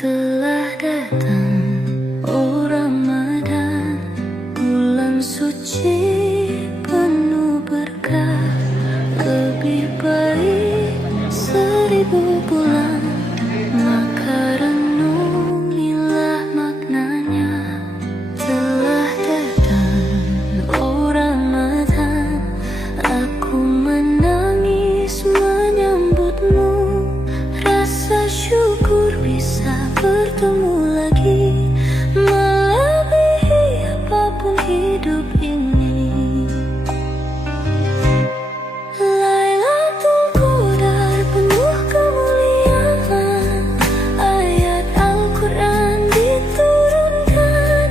Telah datang, oh Ramadan, bulan suci penuh berkah, lebih baik 1000 bulan. Maka renungilah maknanya. Telah datang, oh Ramadan, aku menangis menyambutmu. Rasa syukur bisa bertemu lagi, melebihi apapun hidup ini. Lailatul Qadar penuh kemuliaan, ayat Al-Quran diturunkan.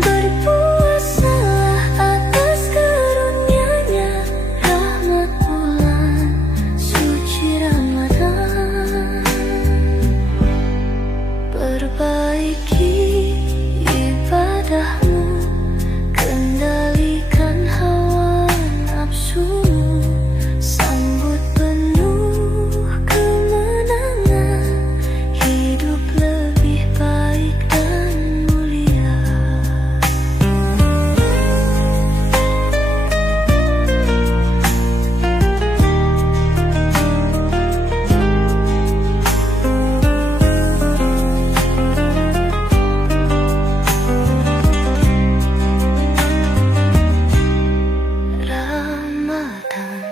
Berpuasalah atas karunia-Nya, rahmat bulan suci Ramadan. Perbaiki ibadahmu, kendalikan hawa nafsumu, sambut penuh kemenangan, hidup lebih baik dan mulia. Ramadan,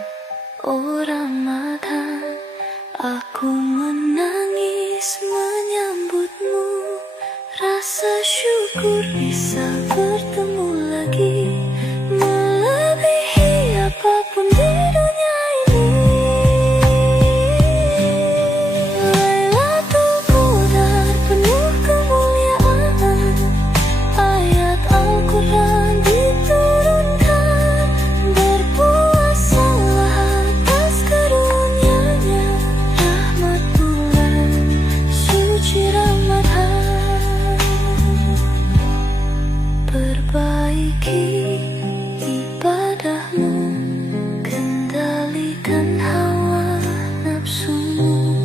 oh Ramadan, aku menangis menyambutmu. Rasa syukur bisa bertemu lagi, melebihi apapun di dunia ini. Lailatul Qadar penuh kemuliaan, ayat Al-Quran diturunkan. Berpuasalah atas karunia-Nya, rahmat bulan suci Ramadan. Perbaiki ibadahmu, kendalikan hawa nafsumu,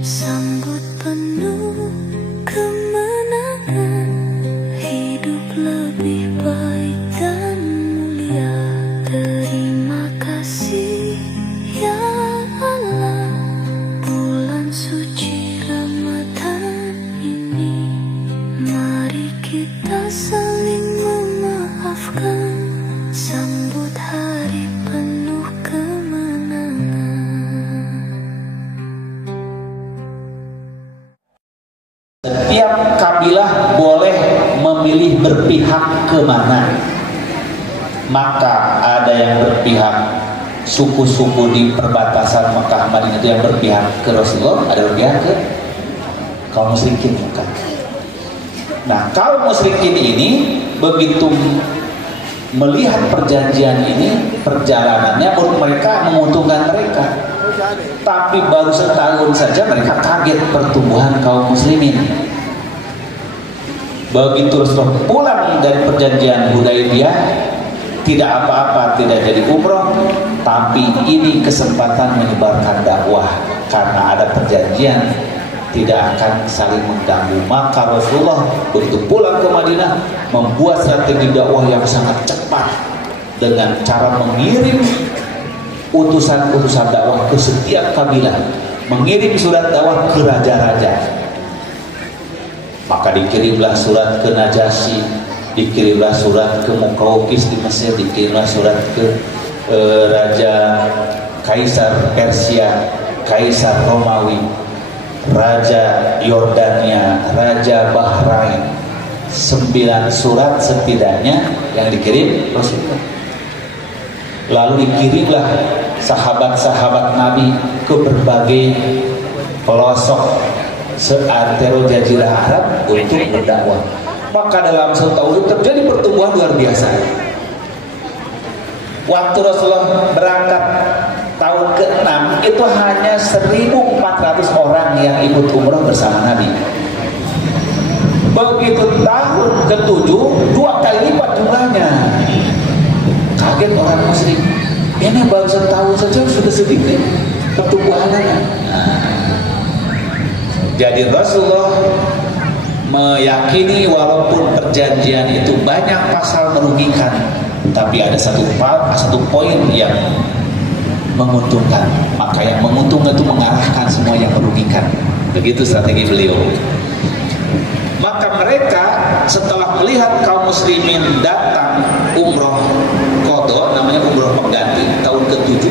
sambut penuh kemenangan, hidup lebih baik dan mulia. Terima kasih ya Allah, bulan suci Ramadan ini. Mari kita saling memaafkan, sambut hari penuh kemenangan. Setiap kabilah boleh memilih berpihak kemana. Maka ada yang berpihak, suku-suku di perbatasan Mekah Madinah itu yang berpihak ke Rasulullah, ada yang berpihak ke kaum musyrikin. Bukan. Nah, kaum musyrikin ini begitu melihat perjanjian ini, perjalanannya menurut mereka menguntungkan mereka. Tapi baru setahun saja mereka kaget pertumbuhan kaum muslimin. Begitu Rasulullah pulang dari perjanjian Hudaybiyah, tidak apa-apa, tidak jadi umroh, tapi ini kesempatan menyebarkan dakwah. Karena ada perjanjian, tidak akan saling mengganggu. Maka Rasulullah begitu pulang ke Madinah membuat strategi dakwah yang sangat cepat dengan cara mengirim utusan-utusan dakwah ke setiap kabilah, mengirim surat dakwah ke raja-raja. Maka dikirimlah surat ke Najasyi, dikirimlah surat ke Muqawqis di Mesir, dikirimlah surat ke Raja Kaisar Persia, Kaisar Romawi, Raja Yordania, Raja Bahrain. 9 surat setidaknya yang dikirim Rasulullah. Lalu dikirimlah sahabat-sahabat Nabi ke berbagai pelosok seantero jazirah Arab untuk berdakwah. Maka dalam 1 tahun itu terjadi pertumbuhan luar biasa. Waktu Rasulullah berangkat tahun ke-6 itu hanya 1.400 orang yang ikut umroh bersama Nabi. Begitu tahun ke-7 2 kali lipat jumlahnya. Kaget orang musyrik. Ini baru 1 tahun saja sudah sedikit pertumbuhannya. Jadi Rasulullah meyakini walaupun perjanjian itu banyak pasal merugikan, tapi ada satu poin yang menguntungkan. Maka yang menguntungkan itu mengarahkan semua yang merugikan. Begitu strategi beliau. Maka mereka setelah melihat kaum muslimin datang umroh qadha, namanya umroh pengganti tahun ke-7,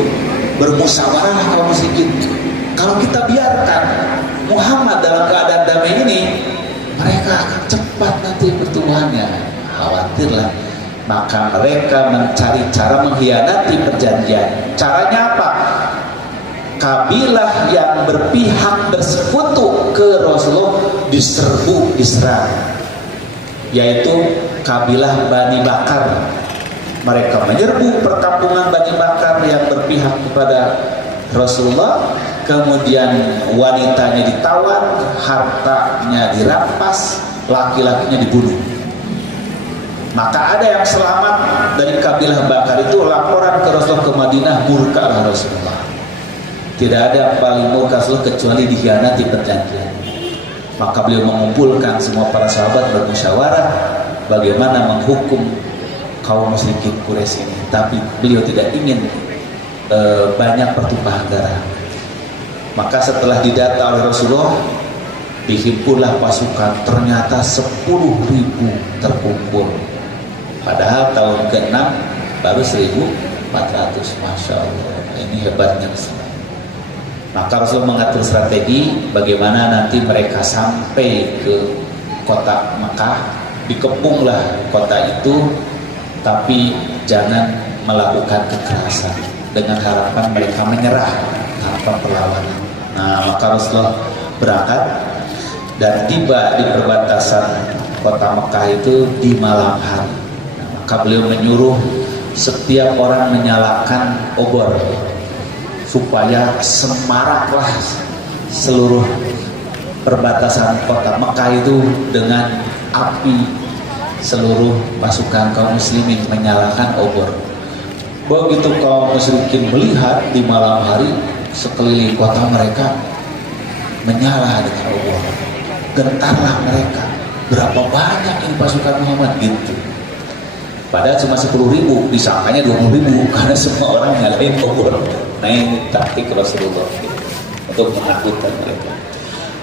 bermusyawarah kaum muslimin. Kalau kita biarkan Muhammad dalam keadaan damai ini, mereka akan cepat nanti pertumbuhannya. Khawatirlah. Maka mereka mencari cara mengkhianati perjanjian. Caranya apa? Kabilah yang berpihak bersekutu ke Rasulullah diserang, yaitu kabilah Bani Bakar. Mereka menyerbu perkampungan Bani Bakar yang berpihak kepada Rasulullah. Kemudian wanitanya ditawan, hartanya dirampas, laki-lakinya dibunuh. Maka ada yang selamat dari kabilah Bakar itu, laporan ke Rasulullah ke Madinah, murkalah Rasulullah. Tidak ada yang paling murka Rasulullah kecuali dikhianati perjanjian. Maka beliau mengumpulkan semua para sahabat bermusyawarah bagaimana menghukum kaum musyrikin Quraisy ini. Tapi beliau tidak ingin banyak pertumpahan darah. Maka setelah didata oleh Rasulullah, dihimpunlah pasukan, ternyata 10.000 terkumpul. Padahal tahun ke-6 baru 1.400. Masya Allah, ini hebatnya Islam. Maka Rasul mengatur strategi bagaimana nanti mereka sampai ke kota Mekah, dikepunglah kota itu, tapi jangan melakukan kekerasan, dengan harapan mereka menyerah tanpa perlawanan. Nah, maka Rasulullah berangkat dan tiba di perbatasan kota Mekah itu di malam hari. Maka beliau menyuruh setiap orang menyalakan obor supaya semaraklah seluruh perbatasan kota Mekah itu dengan api. Seluruh pasukan kaum muslimin menyalakan obor. Begitu kaum musyrikin melihat di malam hari sekeliling kota mereka menyala dengan obor, gentarlah mereka. Berapa banyak ini pasukan Muhammad gitu. Padahal cuma 10.000, disangkanya 20.000 karena semua orang nyalain obor. Nah, ini taktik Rasulullah untuk menakutkan mereka.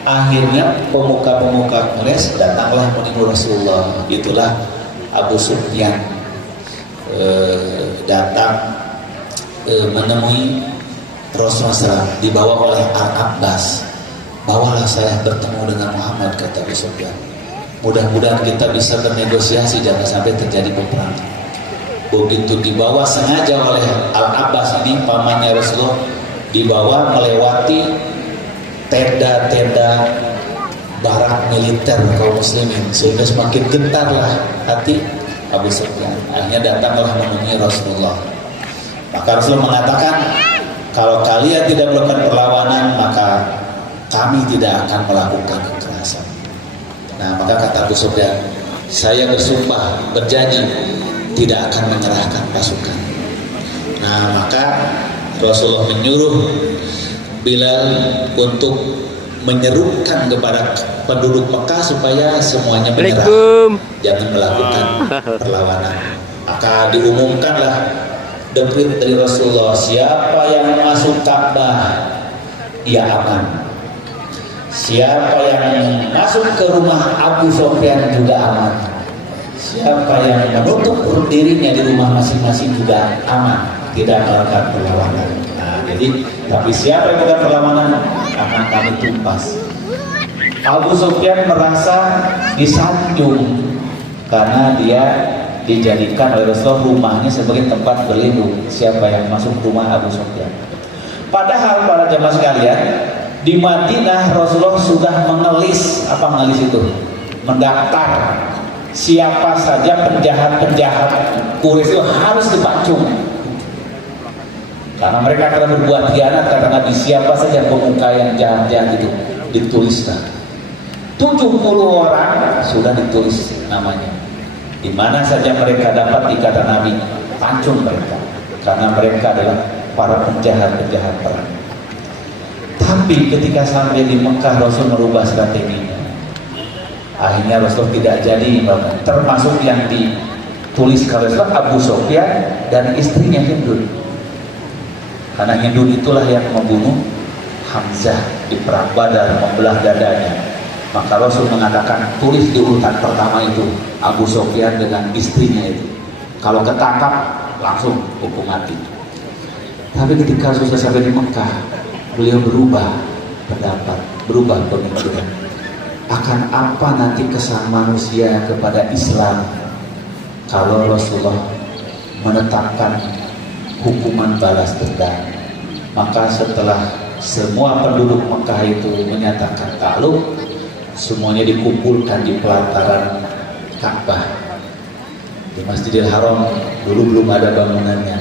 Akhirnya pemuka-pemuka Quraisy datanglah menemui Rasulullah. Itulah Abu Sufyan datang menemui Rasulullah SAW, dibawa oleh Al-Abbas. Bawalah saya bertemu dengan Muhammad, kata Abu Sufyan. Mudah-mudahan kita bisa bernegosiasi, jangan sampai terjadi peperangan. Begitu dibawa sengaja oleh Al-Abbas ini, pamannya Rasulullah, dibawa melewati tenda-tenda barak militer kaum muslimin, sehingga semakin gentarlah hati Abu Sufyan. Akhirnya datanglah menemui Rasulullah. Maka Rasulullah mengatakan, kalau kalian tidak melakukan perlawanan, maka kami tidak akan melakukan kekerasan. Nah, maka kata Abu Sufyan, saya bersumpah, berjanji tidak akan menyerahkan pasukan. Nah, maka Rasulullah menyuruh Bilal untuk menyerukan kepada penduduk Mekah supaya semuanya menyerah, jangan melakukan perlawanan. Maka diumumkanlah dekret dari Rasulullah, siapa yang masuk Ka'bah dia aman. Siapa yang masuk ke rumah Abu Sufyan juga aman. Siapa yang menutup dirinya di rumah masing-masing juga aman, tidak melakukan perlawanan. Nah, jadi tapi siapa yang melakukan perlawanan akan kami tumpas. Abu Sufyan merasa disanjung karena dia dijadikan oleh Rasulullah rumahnya sebagai tempat berlindung. Siapa yang masuk rumah Abu Sufyan? Padahal para jemaah sekalian, di Madinah Rasulullah sudah mengelis, apa mengelis itu? Mendaftar siapa saja penjahat-penjahat Quraisy itu harus dipacung. Karena mereka telah berbuat khianat, kata Nabi, siapa saja pemuka yang jahat-jahat itu dituliskan. 70 orang sudah ditulis namanya. Di mana saja mereka dapat, dikata Nabi, pancung mereka. Karena mereka adalah para penjahat-penjahat perang. Tapi ketika sampai di Mekah, Rasul merubah strateginya. Akhirnya Rasulullah tidak jadi bangun. Termasuk yang ditulis oleh Rasulullah Abu Sufyan dan istrinya Hindun. Karena Hindun itulah yang membunuh Hamzah di perang Badar, membelah dadanya. Maka Rasul mengatakan tulis di urutan pertama itu Abu Sufyan dengan istrinya itu. Kalau ketangkap langsung hukum mati. Tapi ketika Rasul sampai di Mekah, beliau berubah pendapat, berubah pemikiran. Akan apa nanti kesan manusia kepada Islam kalau Rasulullah menetapkan hukuman balas dendam? Maka setelah semua penduduk Mekah itu menyatakan takluk, semuanya dikumpulkan di pelataran Ka'bah di Masjidil Haram. Dulu belum ada bangunannya.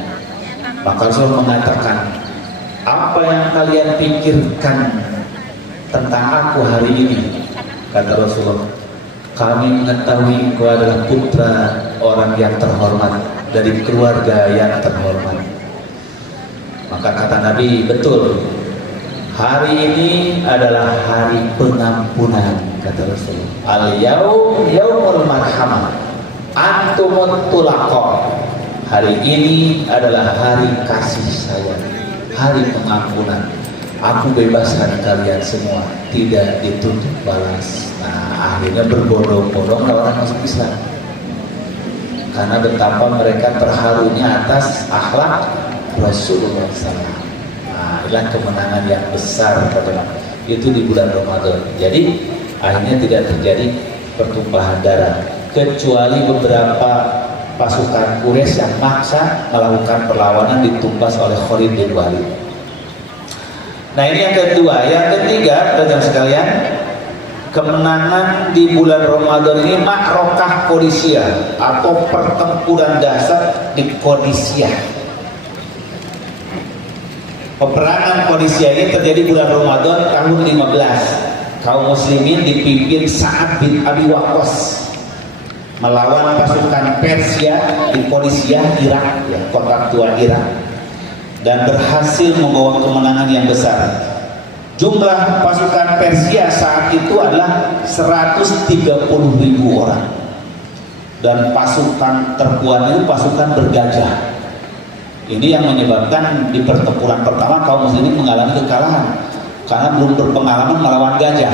Maka Rasul mengatakan, apa yang kalian pikirkan tentang aku hari ini? Kata Rasulullah, kami mengetahui kau adalah putra orang yang terhormat dari keluarga yang terhormat. Maka kata Nabi, betul, hari ini adalah hari pengampunan, kata Rasulullah. Al-yaum yaumul marhamah, antumut tulaqah. Hari ini adalah hari kasih sayang, hari pengampunan. Aku bebaskan kalian semua, tidak dituntut balas. Nah, akhirnya berbondong-bondong orang masuk Islam. Karena betapa mereka terharunya atas akhlak Rasulullah SAW. Nah, inilah kemenangan yang besar teman-teman. Itu di bulan Ramadan. Jadi akhirnya tidak terjadi pertumpahan darah, kecuali beberapa pasukan Quraisy yang maksa melakukan perlawanan ditumpas oleh Khalid bin Walid. Nah, ini yang kedua. Yang ketiga, teman-teman sekalian, kemenangan di bulan Ramadan ini Ma'rokah Qadisiyah atau pertempuran dasar di Qadisiyah. Peperangan Qadisiyah ini terjadi bulan Ramadan tahun 15. Kaum muslimin dipimpin Sa'ad bin Abi Waqqas melawan pasukan Persia di Qadisiyah, Irak, ya, kota tua Irak, dan berhasil membawa kemenangan yang besar. Jumlah pasukan Persia saat itu adalah 130.000 orang, dan pasukan terkuat itu pasukan bergajah. Ini yang menyebabkan di pertempuran pertama kaum muslimin mengalami kekalahan karena belum berpengalaman melawan gajah.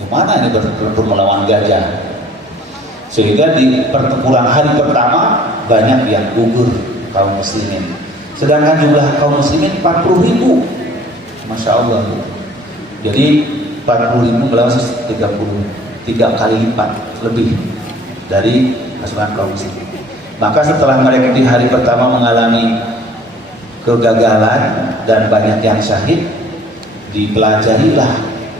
Gimana ini bertempur melawan gajah? Sehingga di pertempuran hari pertama banyak yang gugur kaum muslimin. Sedangkan jumlah kaum muslimin 40.000. Masya Allah. Jadi 40.000 melawan 33 kali lipat lebih dari pasukan kaum muslimin. Maka setelah mereka di hari pertama mengalami kegagalan dan banyak yang syahid, dipelajarilah,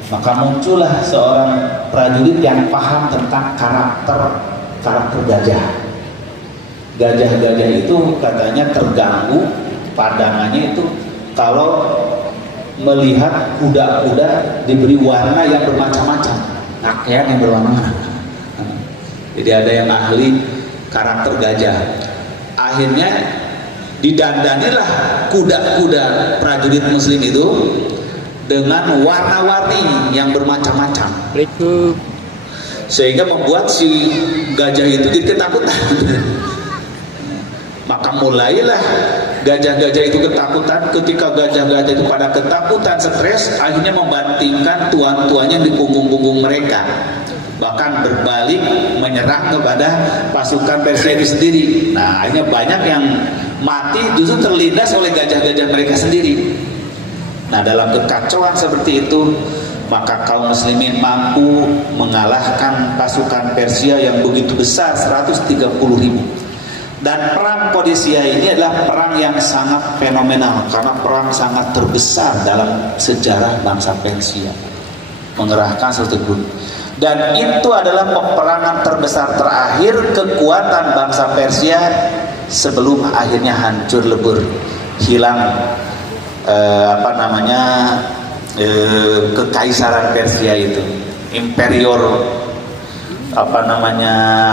maka muncullah seorang prajurit yang paham tentang karakter gajah. Gajah-gajah itu katanya terganggu pandangannya itu kalau melihat kuda-kuda diberi warna yang bermacam-macam, pakaian yang berwarna-warna. Jadi ada yang ahli karakter gajah. Akhirnya didandanilah kuda-kuda prajurit muslim itu dengan warna-warni yang bermacam-macam, sehingga membuat si gajah itu jadi ketakutan. Maka mulailah gajah-gajah itu ketakutan. Ketika gajah-gajah itu pada ketakutan, stres, akhirnya membantingkan tuan-tuannya di punggung-punggung mereka, bahkan berbalik menyerang kepada pasukan Persia itu sendiri. Nah, akhirnya banyak yang mati justru terlindas oleh gajah-gajah mereka sendiri. Nah, dalam kekacauan seperti itu, maka kaum muslimin mampu mengalahkan pasukan Persia yang begitu besar, 130.000. Dan perang Qadisiyah ini adalah perang yang sangat fenomenal, karena perang sangat terbesar dalam sejarah bangsa Persia, mengerahkan 130.000. Dan itu adalah peperangan terbesar terakhir kekuatan bangsa Persia sebelum akhirnya hancur lebur, hilang kekaisaran Persia itu, imperior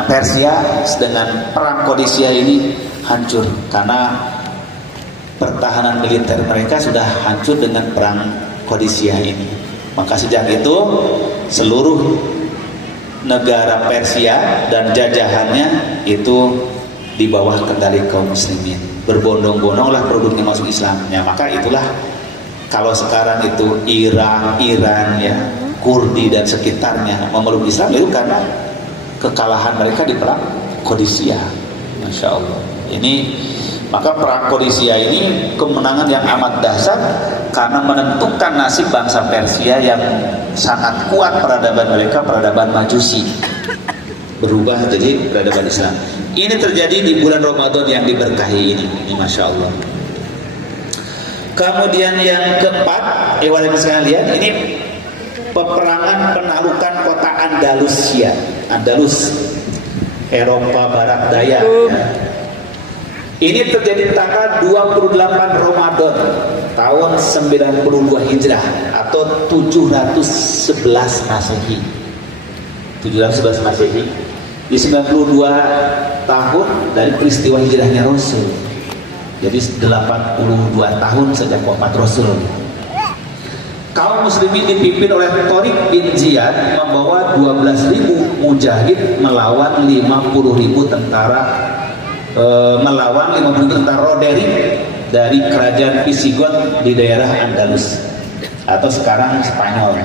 Persia. Dengan perang Qadisiyah ini hancur karena pertahanan militer mereka sudah hancur dengan perang Qadisiyah ini. Maka sejak itu seluruh negara Persia dan jajahannya itu di bawah kendali kaum muslimin. Berbondong-bondonglah produknya masuk Islam. Ya, maka itulah kalau sekarang itu Iran ya, Kurdi dan sekitarnya memeluk Islam itu karena kekalahan mereka di perang Qadisiyah. Masya Allah. Ini maka perang Qadisiyah ini kemenangan yang amat dahsyat karena menentukan nasib bangsa Persia yang sangat kuat peradaban mereka, peradaban Majusi, berubah jadi peradaban Islam. Ini terjadi di bulan Ramadan yang diberkahi ini Masya Allah. Kemudian yang keempat, walaupun sekalian, ini peperangan penaklukan kota Andalusia, Andalus, Eropa Barat Daya. Ya. Ini terjadi tanggal 28 Ramadan tahun 92 Hijrah atau 711 Masehi. 711 Masehi. Di 92 tahun dari peristiwa hijrahnya Rasul. Jadi 82 tahun sejak wafat Rasul. Kaum muslimin dipimpin oleh Tariq bin Ziyad membawa 12.000 mujahid melawan 50.000 tentara Roderick dari kerajaan Visigoth di daerah Andalus atau sekarang Spanyol.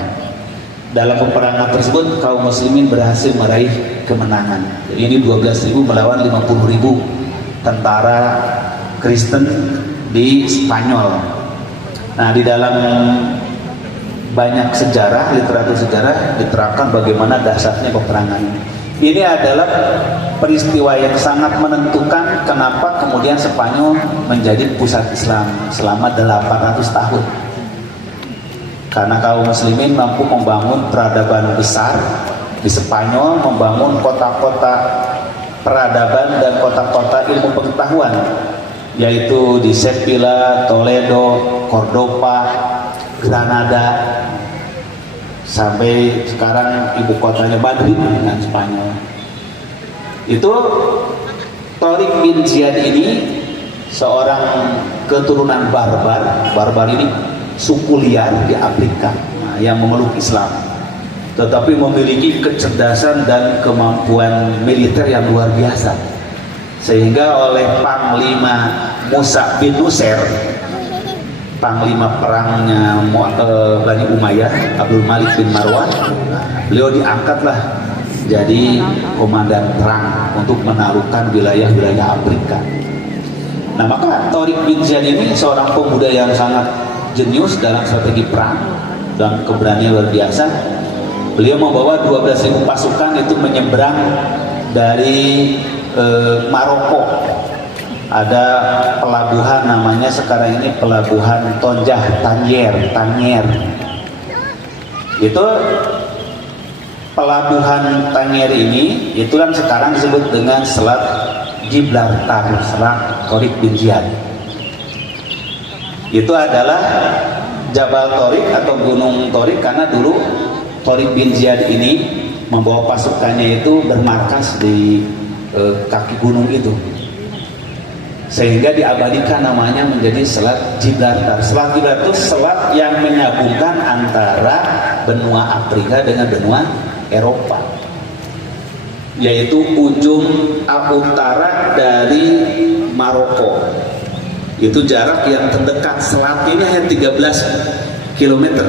Dalam peperangan tersebut kaum muslimin berhasil meraih kemenangan. Jadi ini 12.000 melawan 50.000 tentara Kristen di Spanyol. Nah, di dalam banyak sejarah, literatur sejarah diterangkan bagaimana dahsyatnya peperangan. Ini adalah peristiwa yang sangat menentukan kenapa kemudian Spanyol menjadi pusat Islam selama 800 tahun. Karena kaum muslimin mampu membangun peradaban besar di Spanyol, membangun kota-kota peradaban dan kota-kota ilmu pengetahuan, yaitu di Sevilla, Toledo, Cordoba, Granada, sampai sekarang ibu kotanya Madrid dengan Spanyol. Itu Tariq bin Ziyad ini seorang keturunan barbar ini suku liar di Afrika yang memeluk Islam, tetapi memiliki kecerdasan dan kemampuan militer yang luar biasa, sehingga oleh Panglima Musa bin Nusair, panglima perangnya Bani Umayyah, Abdul Malik bin Marwan, beliau diangkatlah jadi komandan perang untuk menaklukkan wilayah-wilayah Afrika. Nah, maka Tariq bin Ziyad ini seorang pemuda yang sangat jenius dalam strategi perang dan keberanian luar biasa. Beliau membawa 12.000 pasukan itu menyeberang dari Maroko. Ada pelabuhan namanya sekarang ini pelabuhan Tonjah Tangier. Itu pelabuhan Tangier ini itu kan sekarang disebut dengan Selat Gibraltar, Selat Tariq bin Ziyad. Itu adalah Jabal Tariq atau Gunung Tariq karena dulu Tariq bin Ziyad ini membawa pasukannya itu bermarkas di kaki gunung itu, sehingga diabadikan namanya menjadi Selat Gibraltar. Selat Gibraltar itu selat yang menyambungkan antara benua Afrika dengan benua Eropa, yaitu ujung utara dari Maroko. Itu jarak yang terdekat. Selat ini hanya 13 km,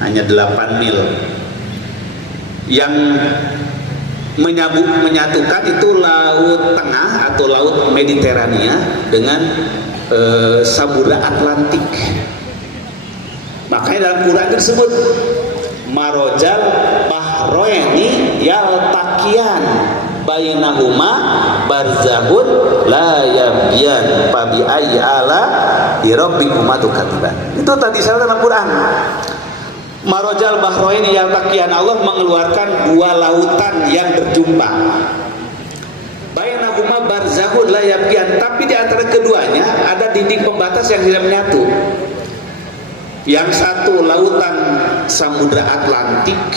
hanya 8 mil. Yang menyatukan itu Laut Tengah atau Laut Mediterania dengan Samudra Atlantik. Makanya dalam Quran disebut Marojal Bahroeni Yaltaqiyan bainahuma barzahun la yabyan fabi ayyi ala rabbikuma tukadiban. Itu tadi saya dalam Quran. Marojal Bahroin Yaltaqiyan, Allah mengeluarkan dua lautan yang berjumpa. Bainahuma barzahun la yabyan, tapi di antara keduanya ada dinding pembatas yang tidak menyatu. Yang satu lautan Samudra Atlantik,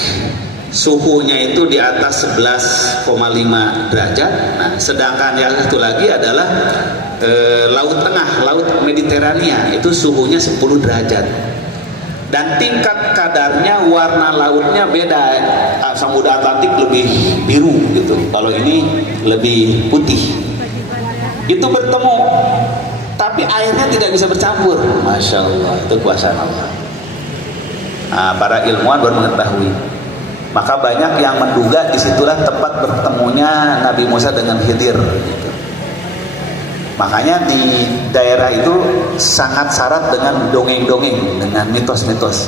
suhunya itu di atas 11,5 derajat. Nah, sedangkan yang satu lagi adalah Laut Tengah, Laut Mediterania, itu suhunya 10 derajat. Dan tingkat kadarnya warna lautnya beda. Samudra Atlantik lebih biru gitu, kalau ini lebih putih. Itu bertemu, tapi airnya tidak bisa bercampur. Masya Allah, itu kuasa Allah. Nah, para ilmuwan baru mengetahui. Maka banyak yang menduga disitulah tempat bertemunya Nabi Musa dengan Khidir. Gitu. Makanya di daerah itu sangat syarat dengan dongeng-dongeng, dengan mitos-mitos.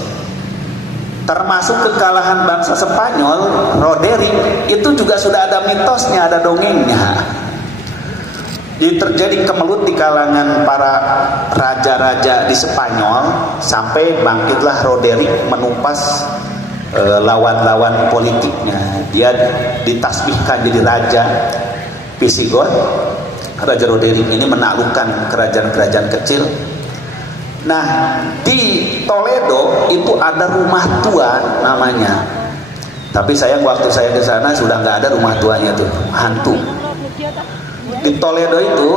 Termasuk kekalahan bangsa Spanyol, Roderick, itu juga sudah ada mitosnya, ada dongengnya. Terjadi kemelut di kalangan para raja-raja di Spanyol, sampai bangkitlah Roderick menumpas lawan-lawan politiknya. Dia ditasbihkan jadi raja Visigoth. Raja Roderick ini menaklukkan kerajaan-kerajaan kecil. Nah, di Toledo itu ada rumah tua namanya. Tapi sayang waktu saya ke sana sudah nggak ada rumah tuanya tuh, hantu. Di Toledo itu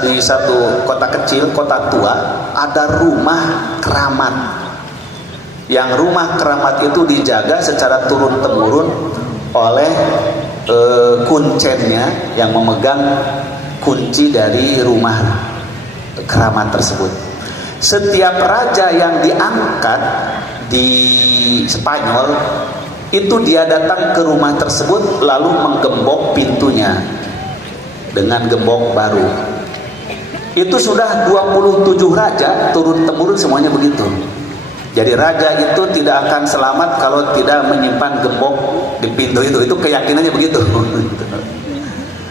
di satu kota kecil, kota tua, ada rumah keramat. Yang rumah keramat itu dijaga secara turun-temurun oleh kuncennya yang memegang kunci dari rumah keramat tersebut. Setiap raja yang diangkat di Spanyol itu dia datang ke rumah tersebut lalu menggembok pintunya dengan gembok baru. Itu sudah 27 raja turun-temurun semuanya begitu. Jadi raja itu tidak akan selamat kalau tidak menyimpan gembok di pintu itu. Itu keyakinannya begitu.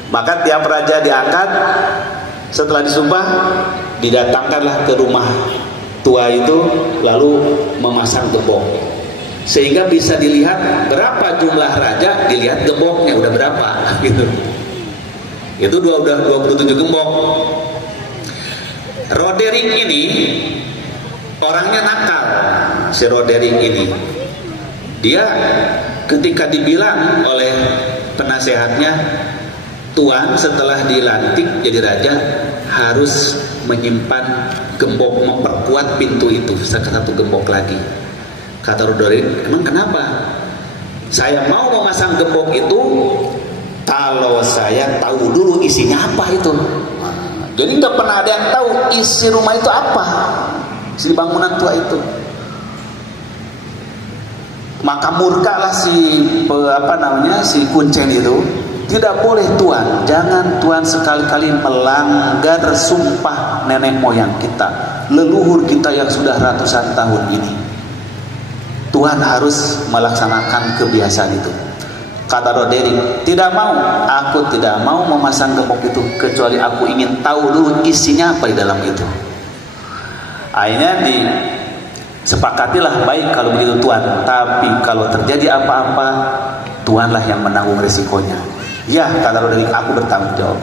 Maka tiap raja diangkat, setelah disumpah, didatangkanlah ke rumah tua itu, lalu memasang gembok. Sehingga bisa dilihat berapa jumlah raja, dilihat gemboknya udah berapa. Gitu. Itu udah 27 gembok. Roderick ini orangnya nakal, si Roderick ini. Dia ketika dibilang oleh penasehatnya, Tuan setelah dilantik jadi raja harus menyimpan gembok, memperkuat pintu itu satu gembok lagi. Kata Roderick, emang kenapa? Saya mau memasang gembok itu kalau saya tahu dulu isinya apa itu. Jadi nggak pernah ada yang tahu isi rumah itu apa, si bangunan tua itu. Maka murkalah si kuncen itu. Tidak boleh Tuan, jangan Tuan sekali-kali melanggar sumpah nenek moyang kita, leluhur kita yang sudah ratusan tahun ini. Tuan harus melaksanakan kebiasaan itu. Kata Roderick, tidak mau, aku tidak mau memasang gembok itu kecuali aku ingin tahu dulu isinya apa di dalam itu. Akhirnya disepakatilah, baik kalau begitu Tuan, tapi kalau terjadi apa-apa Tuanlah yang menanggung risikonya. Ya, kata Roderick, aku bertanggung jawab.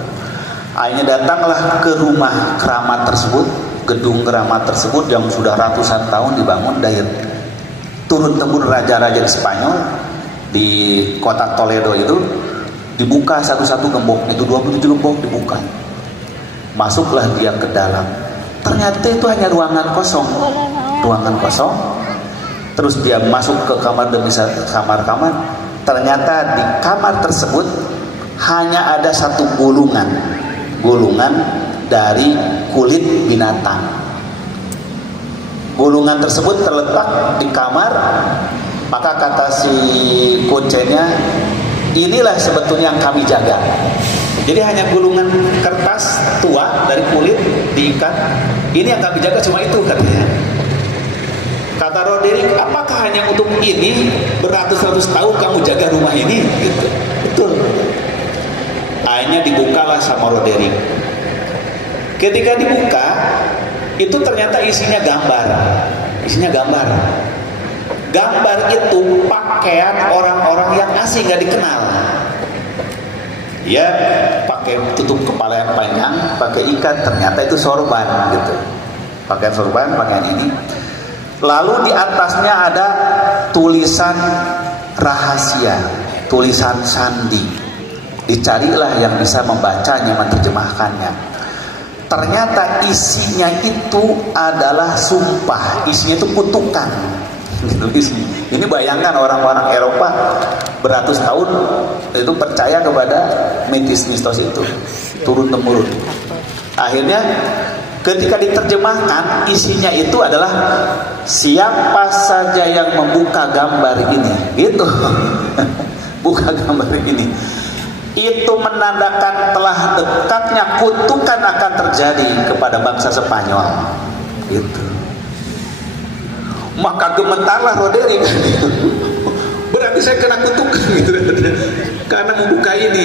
Akhirnya datanglah ke rumah keramat tersebut, gedung keramat tersebut yang sudah ratusan tahun dibangun dari turun-temurun raja-raja di Spanyol. Di kota Toledo itu dibuka satu-satu gembok, itu 27 gembok dibuka. Masuklah dia ke dalam. Ternyata itu hanya ruangan kosong. Terus dia masuk ke kamar demi kamar-kamar. Ternyata di kamar tersebut hanya ada satu gulungan dari kulit binatang. Gulungan tersebut terletak di kamar. Maka kata si kuncennya, inilah sebetulnya yang kami jaga. Jadi hanya gulungan kertas tua dari kulit diikat. Ini yang kami jaga, cuma itu katanya. Kata Roderick, apakah hanya untuk ini beratus-ratus tahun kamu jaga rumah ini? Gitu. Betul. Akhirnya dibukalah sama Roderick. Ketika dibuka, itu ternyata isinya gambar. Gambar itu pakaian orang-orang yang asing, gak dikenal. Ya, pakai tutup kepala yang panjang, pakai ikat, ternyata itu sorban gitu. Pakaian sorban, pakaian ini. Lalu di atasnya ada tulisan rahasia, tulisan sandi. Dicarilah yang bisa membacanya, menerjemahkannya. Ternyata isinya itu adalah sumpah, isinya itu kutukan. Ini bayangkan orang-orang Eropa beratus tahun itu percaya kepada mitos itu, turun temurun. Akhirnya ketika diterjemahkan, isinya itu adalah siapa saja yang membuka gambar ini, gitu. Buka gambar ini, itu menandakan telah dekatnya kutukan akan terjadi kepada bangsa Spanyol, gitu. Maka gemetarlah Roderick. Berarti saya kena kutukan gitu, karena membuka ini.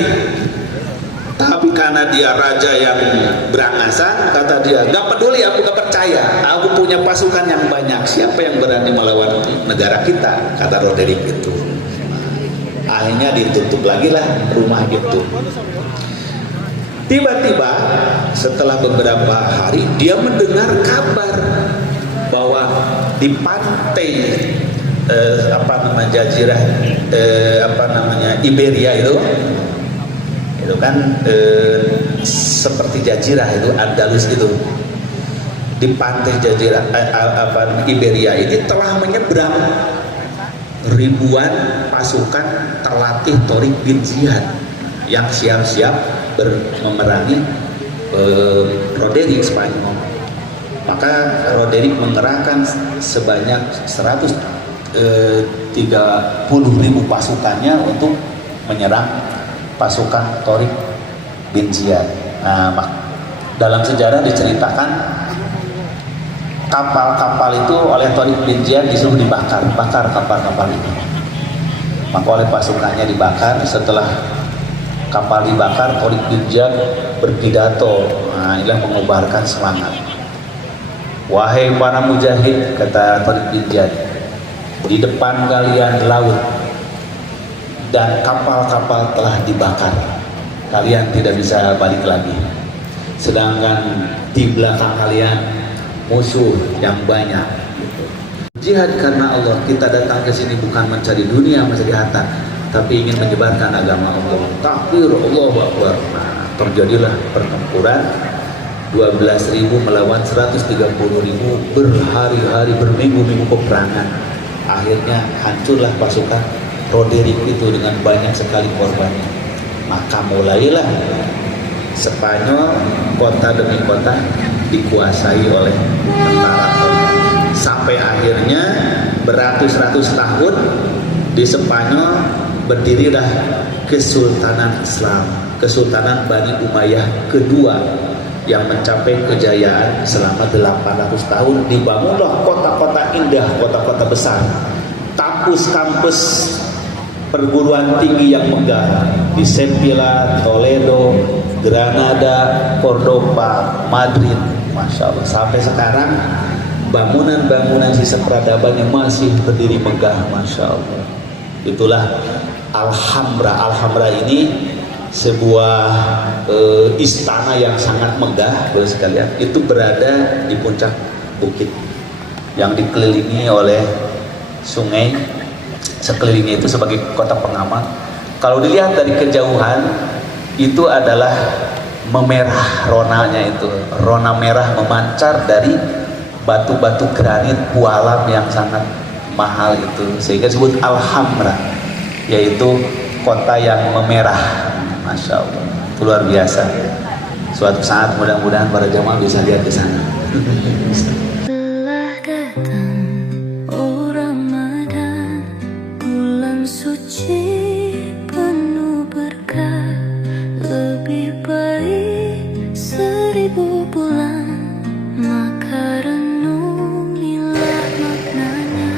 Tapi karena dia raja yang berangasan, kata dia, gak peduli, aku gak percaya, aku punya pasukan yang banyak, siapa yang berani melawan negara kita, kata Roderick itu. Akhirnya ditutup lagi lah rumah itu. Tiba-tiba setelah beberapa hari dia mendengar kabar bahwa di pantai jazirah Iberia itu kan seperti jazirah itu Andalus itu, di pantai jazirah Iberia ini telah menyeberang ribuan pasukan terlatih Tariq bin Ziyad yang siap-siap memerangi Roderick Spanyol. Maka Roderick mengerahkan sebanyak 130.000 pasukannya untuk menyerang pasukan Tariq bin Ziyad. Nah, dalam sejarah diceritakan kapal-kapal itu oleh Tariq bin Ziyad disuruh bakar kapal-kapal itu. Maka oleh pasukannya dibakar. Setelah kapal dibakar, Tariq bin Ziyad berpidato. Nah, inilah mengobarkan semangat. Wahai para mujahid, kata Tariq bin Ziyad, di depan kalian laut dan kapal-kapal telah dibakar, kalian tidak bisa balik lagi. Sedangkan di belakang kalian musuh yang banyak. Jihad karena Allah. Kita datang ke sini bukan mencari dunia, mencari harta, tapi ingin menyebarkan agama Allah. Takbir, Allahu Akbar. Nah, terjadilah pertempuran 12.000 melawan 130.000, berhari-hari, berminggu-minggu peperangan. Akhirnya hancurlah pasukan Roderick itu dengan banyak sekali korbannya. Maka mulailah Spanyol kota demi kota dikuasai oleh tentara. Sampai akhirnya beratus-ratus tahun di Spanyol berdirilah Kesultanan Islam, Kesultanan Bani Umayyah kedua, yang mencapai kejayaan selama 800 tahun. Dibangunlah kota-kota indah, kota-kota besar, kampus-kampus perguruan tinggi yang megah di Sevilla, Toledo, Granada, Cordoba, Madrid. Masya Allah, sampai sekarang bangunan-bangunan sisa peradaban yang masih berdiri megah. Masya Allah. Itulah Alhambra. Alhambra ini sebuah istana yang sangat megah, Bapak sekalian. Itu berada di puncak bukit yang dikelilingi oleh sungai. Sekelilingnya itu sebagai kota pengaman. Kalau dilihat dari kejauhan, itu adalah memerah ronanya, itu rona merah memancar dari batu-batu granit pualam yang sangat mahal itu, sehingga disebut Alhambra, yaitu kota yang memerah. Masya Allah, itu luar biasa. Suatu saat mudah-mudahan para jamaah bisa lihat ke sana. Telah datang, oh Ramadan, bulan suci penuh berkah, lebih baik 1000 bulan. Maka renungilah maknanya.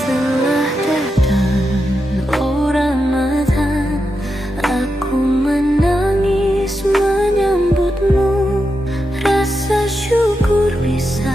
Telah datang, oh Ramadan, aku menangis menyambutmu, rasa syukur bisa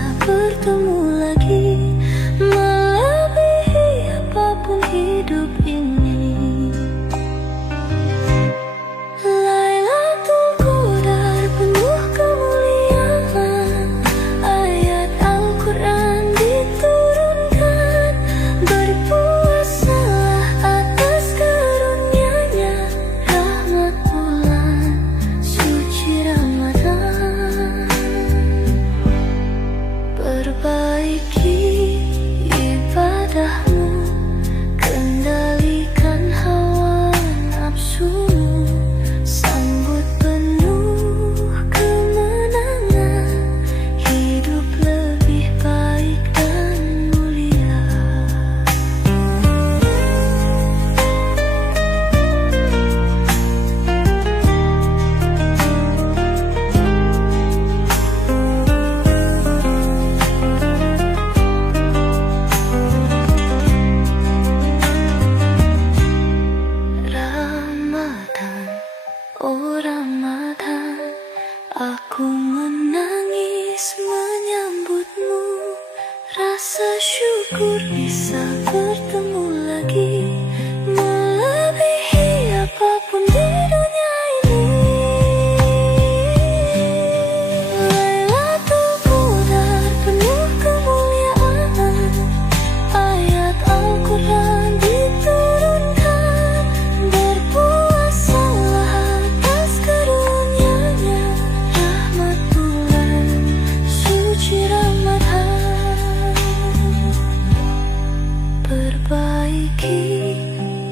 perbaiki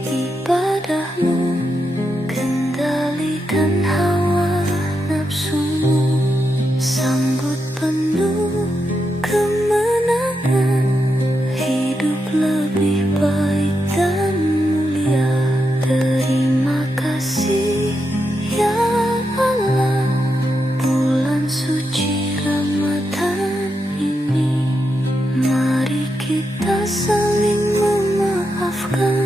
ibadahmu, kendalikan hawa nafsumu, sambut penuh kemenangan, hidup lebih baik dan mulia. Terima kasih ya Allah, bulan suci Ramadan ini, mari kita saling memaafkan.